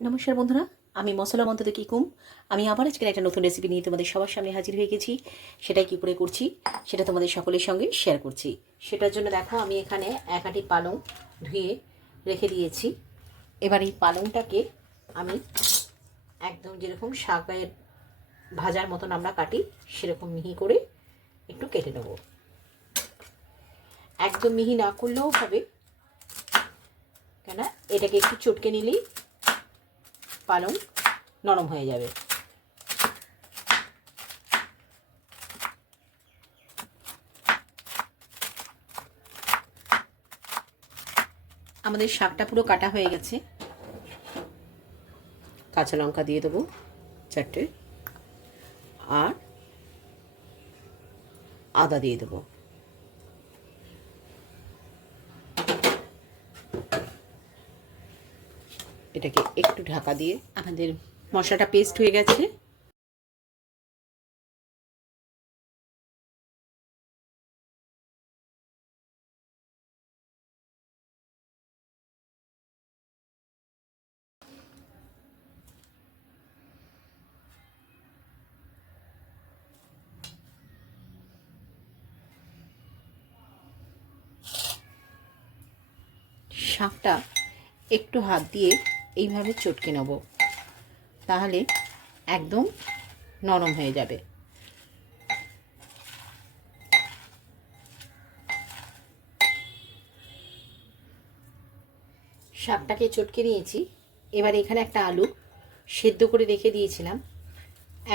নমস্কার বন্ধুরা, আমি মশলা মন্ত্র কিকুম। আমি আবার আজকের একটা নতুন রেসিপি নিয়ে তোমাদের সবার সামনে হাজির হয়ে গেছি। সেটাই কী করে করছি সেটা তোমাদের সকলের সঙ্গে শেয়ার করছি। সেটার জন্য দেখো, আমি এখানে এক আটি পালং ধুয়ে রেখে দিয়েছি। এবার এই পালংটাকে আমি একদম যেরকম শাকের ভাজার মতন আমরা কাটি সেরকম মিহি করে একটু কেটে নেব। একদম মিহি না করলেও হবে, কেন এটাকে একটু চটকে নিলেই পালং নরম হয়ে যাবে। আমাদের শাকটা পুরো কাটা হয়ে গেছে। কাঁচা লঙ্কা দিয়ে দেবো 4টে, আর আদা দিয়ে দেবো। এটাকে একটু ঢাকা দিয়ে আমাদের মশলাটা পেস্ট হয়ে গেছে। শাকটা একটু হাত দিয়ে এইভাবে চটকে নেব, তাহলে একদম নরম হয়ে যাবে। শাকটাকে চটকে নিয়েছি। এবার এখানে একটা আলু সেদ্ধ করে রেখে দিয়েছিলাম,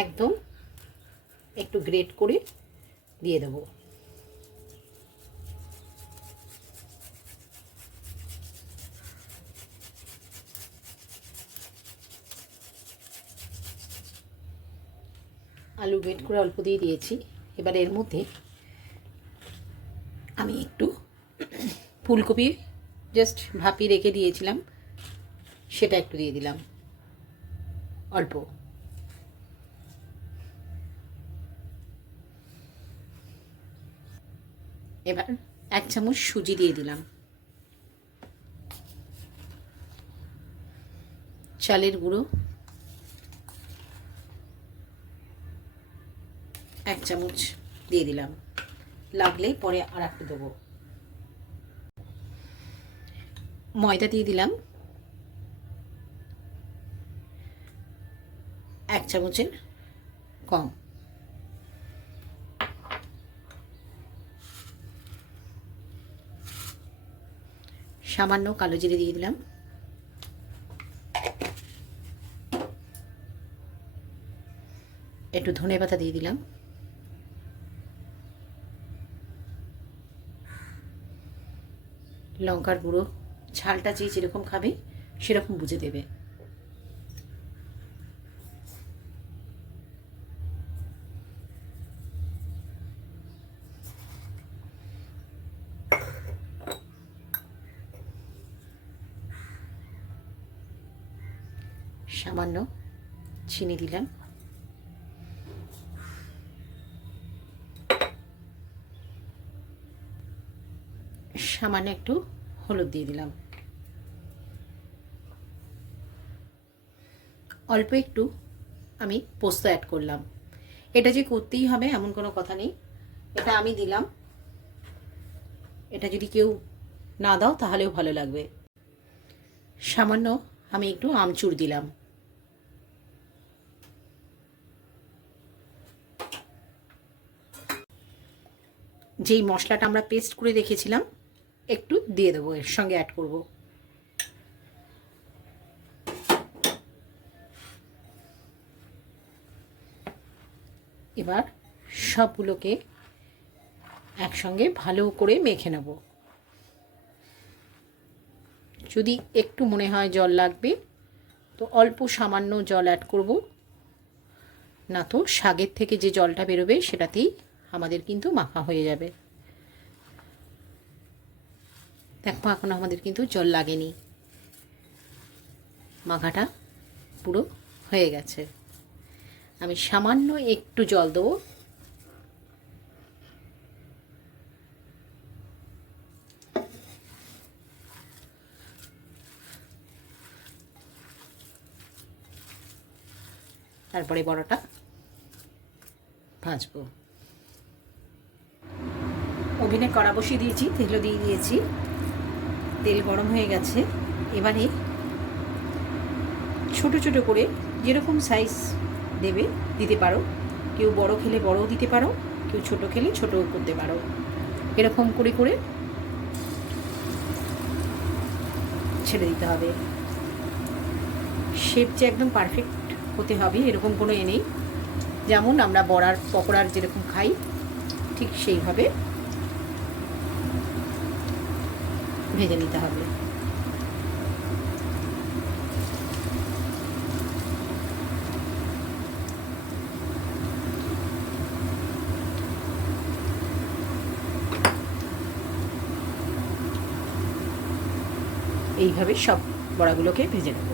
একদম একটু গ্রেট করে দিয়ে দেবো। আলু গ্রেট করে অল্প দিয়ে দিয়েছি। এবার এর মধ্যে আমি একটু ফুলকপি জাস্ট ভাপিয়ে রেখে দিয়েছিলাম, সেটা একটু দিয়ে দিলাম অল্প। এবার 1 চামচ সুজি দিয়ে দিলাম। চালের গুঁড়ো 1 চামচ দিয়ে দিলাম, লাগলে পরে আর একটু দেবো। ময়দা দিয়ে দিলাম 1 চামচের কম। সামান্য কালো জিরে দিয়ে দিলাম। একটু ধনে পাতা দিয়ে দিলাম। লঙ্কার গুঁড়ো, ঝালটা যে যেরকম খাবে সেরকম বুঝে দেবে। সামান্য চিনি দিলাম। সামান্য একটু হলুদ দিয়ে দিলাম। অল্প একটু আমি পোস্ত অ্যাড করলাম। এটা যে করতেই হবে এমন কোনো কথা নেই, এটা আমি দিলাম। এটা যদি কেউ না দাও তাহলেও ভালো লাগবে। সামান্য আমি একটু আমচুর দিলাম। যেই মশলাটা আমরা পেস্ট করে রেখেছিলাম একটু দিয়ে দেবো, এর সঙ্গে অ্যাড করব। এবার সবগুলোকে একসঙ্গে ভালো করে মেখে নেব। যদি একটু মনে হয় জল লাগবে তো অল্প সামান্য জল অ্যাড করব, না তো শাকের থেকে যে জলটা বেরোবে সেটাতেই আমাদের কিন্তু মাখা হয়ে যাবে। দেখো এখন আমাদের কিন্তু জল লাগেনি, মাখাটা পুরো হয়ে গেছে। আমি সামান্য একটু জল দেবো। তারপরে বড়াটা ভাজবো। ওভেনে কড়া বসিয়ে দিয়েছি, তেলও দিয়ে দিয়েছি, তেল গরম হয়ে গেছে। এবারে ছোট ছোট করে যেরকম সাইজ দেবে দিতে পারো, কেউ বড় খেলে বড়ও দিতে পারো, কেউ ছোট খেলে ছোটও করতে পারো। এরকম করে করে ছেড়ে দিতে হবে। শেপ যে একদম পারফেক্ট হতে হবে এরকম কোনো নেই, যেমন আমরা বড়ার পকোড়ার যেরকম খাই ঠিক সেইভাবে ভেজে নিতে হবে। এইভাবে সব বড়াগুলোকে ভেজে নেব।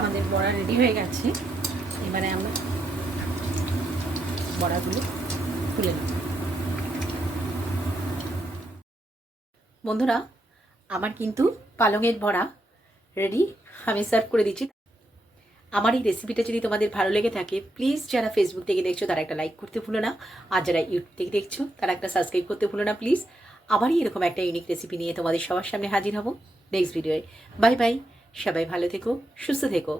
আমাদের বড়া রেডি হয়ে গেছে। এবারে আমরা বড়াগুলো তুলে নেব। বন্ধুরা, আমার কিন্তু পালংয়ের বড়া রেডি, আমি সার্ভ করে দিচ্ছি। আমার এই রেসিপিটা যদি তোমাদের ভালো লেগে থাকে, প্লিজ যারা ফেসবুক থেকে দেখছো তারা একটা লাইক করতে ভুলো না, আর যারা ইউটিউব থেকে দেখছো তারা একটা সাবস্ক্রাইব করতে ভুলো না প্লিজ। আবারই এরকম একটা ইউনিক রেসিপি নিয়ে তোমাদের সবার সামনে হাজির হব নেক্সট ভিডিওয়ে। বাই বাই, সবাই ভালো থেকো, সুস্থ থেকো।